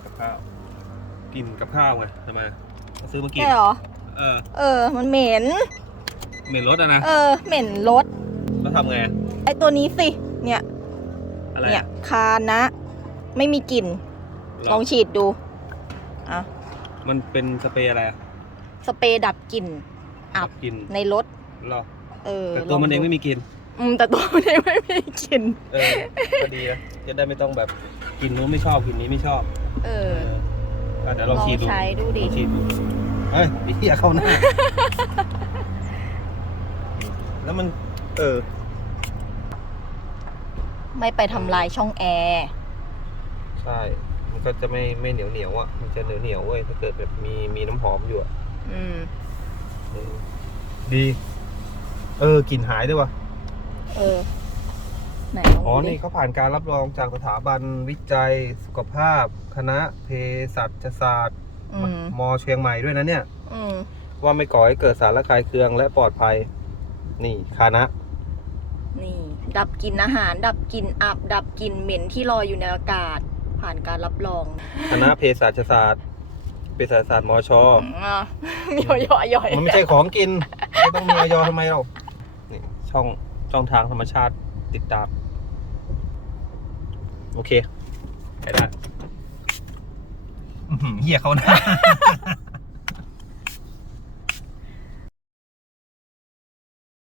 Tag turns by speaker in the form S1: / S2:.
S1: ำกับข้าว กินกับข้าวไงทำไมซื้อมากิน
S2: ใช่เหรอ
S1: เออ
S2: เออ มันเหม็น
S1: เหม็นรถอะนะ
S2: เออ เหม็นรถ
S1: แล้วทำไง
S2: ไอตัวนี้สิ เนี่ย
S1: อะไร
S2: เนี่ย
S1: อะ
S2: คานะ ไม่มีกลิ่น
S1: หร
S2: ลองฉีดดูอะ
S1: มันเป็นสเปรย์อะไรอะ
S2: สเปรย์ดับกลิ่น อับ
S1: กิน
S2: ในรถ
S1: หรอ
S2: เออ
S1: แต่ตัวมันเองไม่มีกลิน
S2: อืมแต่ตัวมันเองไม่มีกลิ่น
S1: เออก็ดีนะจะได้ไม่ต้องแบบกินนู้นไม่ชอบกินนี้ไม่ชอบ
S2: เอ
S1: เอ
S2: อ
S1: ออะเดี๋ยว
S2: ล
S1: ล
S2: อ
S1: อง
S2: ง
S1: ฉีดดู
S2: ใช้ดูดิ
S1: ลองฉีดดูเฮ้ยไอ้เหี้ยเข้าหน้า แล้วมัน เออ
S2: ไม่ไปทำลายช่องแอร์
S1: ใช่ มันก็จะไม่ไม่เหนียวเหนียวๆอะ มันจะเหนียวเหนียวๆเว้ย ถ้าเกิดแบบมีมีน้ำหอมอยู่อะ
S2: อืม
S1: เออดี เออกลิ่นหายด้วยวะ
S2: เออ ไหนลง
S1: อ๋อ
S2: ดูดิ
S1: นี่เขาผ่านการรับรองจากสถาบันวิจัยสุขภาพ คณะเภสัชศาสตร์
S2: อืม
S1: มเชียงใหม่ด้วยนะเนี่ย
S2: อืม
S1: ว่าไม่ก่อให้เกิดสารระคายเคืองและปลอดภัย นี่คานะ
S2: นี่ ดับกลิ่นอาหาร ดับกลิ่นอับ ดับกลิ่นเหม็นที่ลอยอยู่ในอากาศ ผ่านการรับรอง
S1: คณะเภสัชศาสตร์เภสัชศาสตร์มช
S2: อะย่อยๆย่อย
S1: มันไม่ใช่ของกินไม่ต้องมีออยทำไมเรานี่ช่องช่องทางธรรมชาติติดตามโอเคไปได้วเหี้ยเขาหน้า